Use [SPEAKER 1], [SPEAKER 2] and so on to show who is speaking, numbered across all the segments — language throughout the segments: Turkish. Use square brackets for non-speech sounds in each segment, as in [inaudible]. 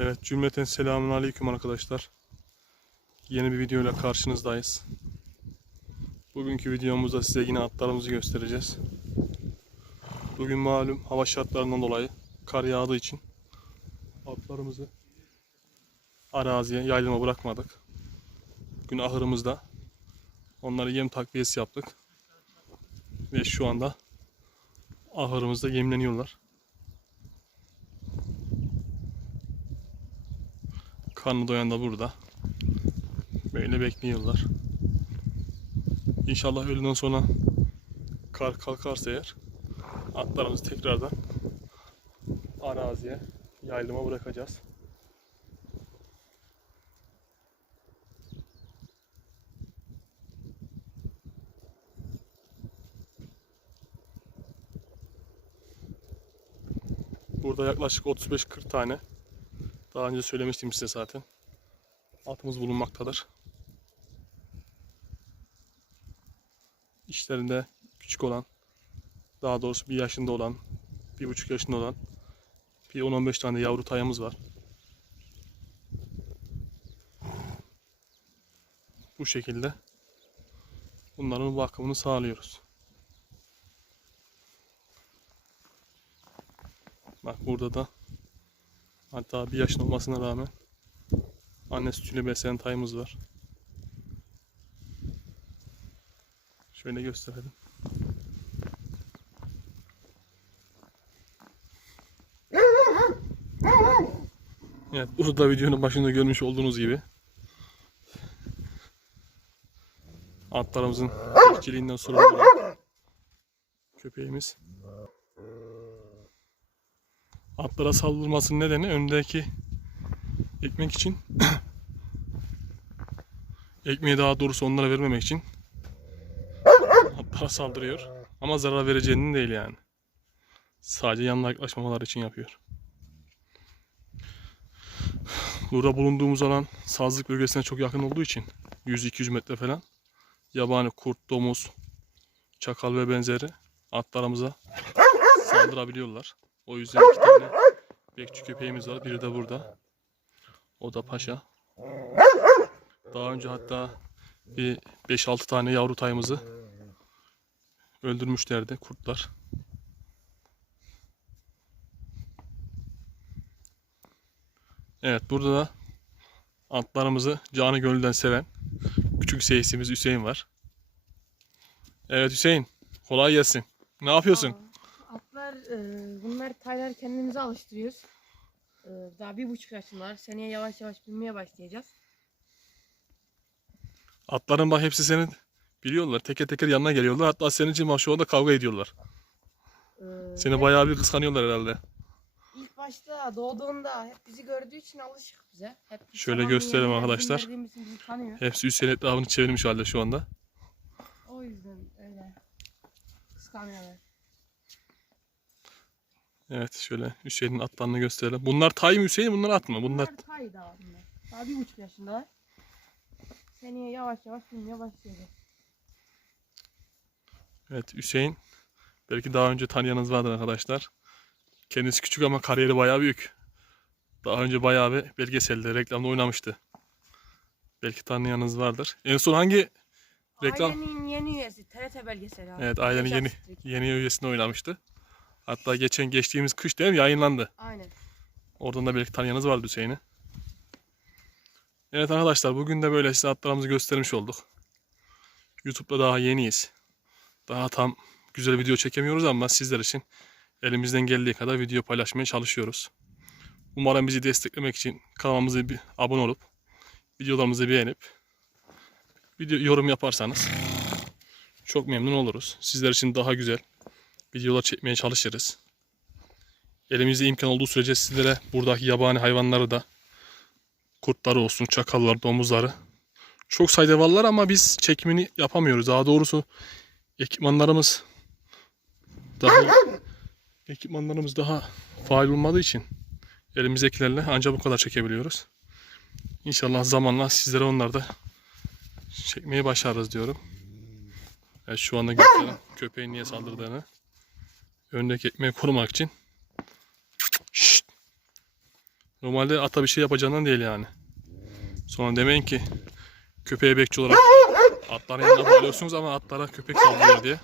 [SPEAKER 1] Evet cümleten selamun aleyküm arkadaşlar. Yeni bir videoyla karşınızdayız. Bugünkü videomuzda size yine atlarımızı göstereceğiz. Bugün malum hava şartlarından dolayı kar yağdığı için atlarımızı araziye yaylıma bırakmadık. Bugün ahırımızda onlara yem takviyesi yaptık. Ve şu anda ahırımızda yemleniyorlar. Karnı doyan da burada. Böyle bekliyorlar. İnşallah öğleden sonra kar kalkarsa eğer atlarımızı tekrardan araziye yaylıma bırakacağız. Burada yaklaşık 35-40 tane daha önce söylemiştim size zaten. Atımız bulunmaktadır. İşlerinde küçük olan, daha doğrusu bir yaşında olan, bir buçuk yaşında olan bir 10-15 tane yavru tayımız var. Bu şekilde bunların bakımını sağlıyoruz. Bak burada da Hatta bir yaşında olmasına rağmen anne sütüyle beslenen tayımız var. Şöyle gösterelim. Evet, burada videonun başında görmüş olduğunuz gibi atlarımızın bekçiliğinden sorumlu olan köpeğimiz Atlara saldırmasının nedeni öndeki ekmek için [coughs] ekmeği daha doğrusu onlara vermemek için atlara saldırıyor. Ama zarar vereceğinin değil yani. Sadece yanına yaklaşmamaları için yapıyor. Burada bulunduğumuz alan sazlık bölgesine çok yakın olduğu için 100-200 metre falan yabani kurt, domuz, çakal ve benzeri atlarımıza saldırabiliyorlar. O yüzden iki tane bekçi köpeğimiz var. Biri de burada. O da paşa. Daha önce hatta bir 5-6 tane yavru tayımızı öldürmüşlerdi kurtlar. Evet burada da atlarımızı canı gönülden seven küçük seyisimiz Hüseyin var. Evet Hüseyin kolay gelsin. Ne yapıyorsun?
[SPEAKER 2] Aa, Atlar, e, bunlar taylar kendimize alıştırıyoruz. E, daha bir buçuk yaşındalar. Seneye yavaş yavaş binmeye başlayacağız.
[SPEAKER 1] Atların bak hepsi senin biliyorlar. Teker teker yanına geliyorlar. Hatta senin için bak şu anda kavga ediyorlar.
[SPEAKER 2] E,
[SPEAKER 1] Seni
[SPEAKER 2] hep-
[SPEAKER 1] bayağı bir kıskanıyorlar herhalde.
[SPEAKER 2] İlk başta doğduğunda hep bizi gördüğü için alışık bize. Hep
[SPEAKER 1] Şöyle gösterelim arkadaşlar. Hepsi Hüseyin etrafını çevirmiş halde şu anda.
[SPEAKER 2] O yüzden öyle kıskanıyorlar.
[SPEAKER 1] Evet şöyle Hüseyin'in atlarını gösterelim. Bunlar tay mı Hüseyin bunlar at mı? Bunlar
[SPEAKER 2] Bunlar tay daha bunlar. Daha bir buçuk yaşındalar. Seneye yavaş yavaş binmeye başlayacağız.
[SPEAKER 1] evet Hüseyin. Belki daha önce tanıyanınız vardır arkadaşlar. Kendisi küçük ama kariyeri bayağı büyük. Daha önce bayağı bir belgeselde, reklamda oynamıştı. Belki tanıyanınız vardır. En son hangi reklam?
[SPEAKER 2] Ailenin yeni üyesi TRT belgeseli abi.
[SPEAKER 1] Evet ailenin yeni yeni üyesinde oynamıştı. Hatta geçen geçtiğimiz kış değil mi yayınlandı.
[SPEAKER 2] Aynen.
[SPEAKER 1] Oradan da belki tanıyanınız vardı Hüseyin'i. Evet arkadaşlar bugün de böyle size atlarımızı göstermiş olduk. YouTube'da daha yeniyiz. Daha tam güzel video çekemiyoruz ama sizler için elimizden geldiği kadar video paylaşmaya çalışıyoruz. Umarım bizi desteklemek için kanalımıza bir abone olup videolarımızı beğenip video yorum yaparsanız çok memnun oluruz. Sizler için daha güzel videolar çekmeye çalışırız. Elimizde imkan olduğu sürece sizlere buradaki yabani hayvanları da kurtları olsun, çakallar, domuzları çok sayıda varlar ama biz çekimini yapamıyoruz. Daha doğrusu ekipmanlarımız daha ekipmanlarımız daha faal olmadığı için elimizdekilerle ancak bu kadar çekebiliyoruz. İnşallah zamanla sizlere onları da çekmeyi başarırız diyorum. Evet, şu anda gösteren köpeğin niye saldırdığını öndeki ekmeği korumak için Şşt! Normalde ata bir şey yapacağından değil yani. Sonra demeyin ki köpeğe bekçi olarak atların yanına bağlıyorsunuz ama atlara köpek saldırıyor diye.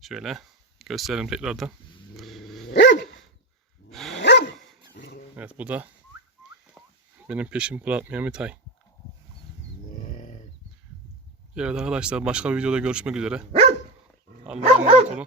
[SPEAKER 1] Şöyle gösterelim tekrardan. Evet bu da benim peşim bırakmayan bir tay. Evet arkadaşlar başka bir videoda görüşmek üzere. Allah'a emanet olun.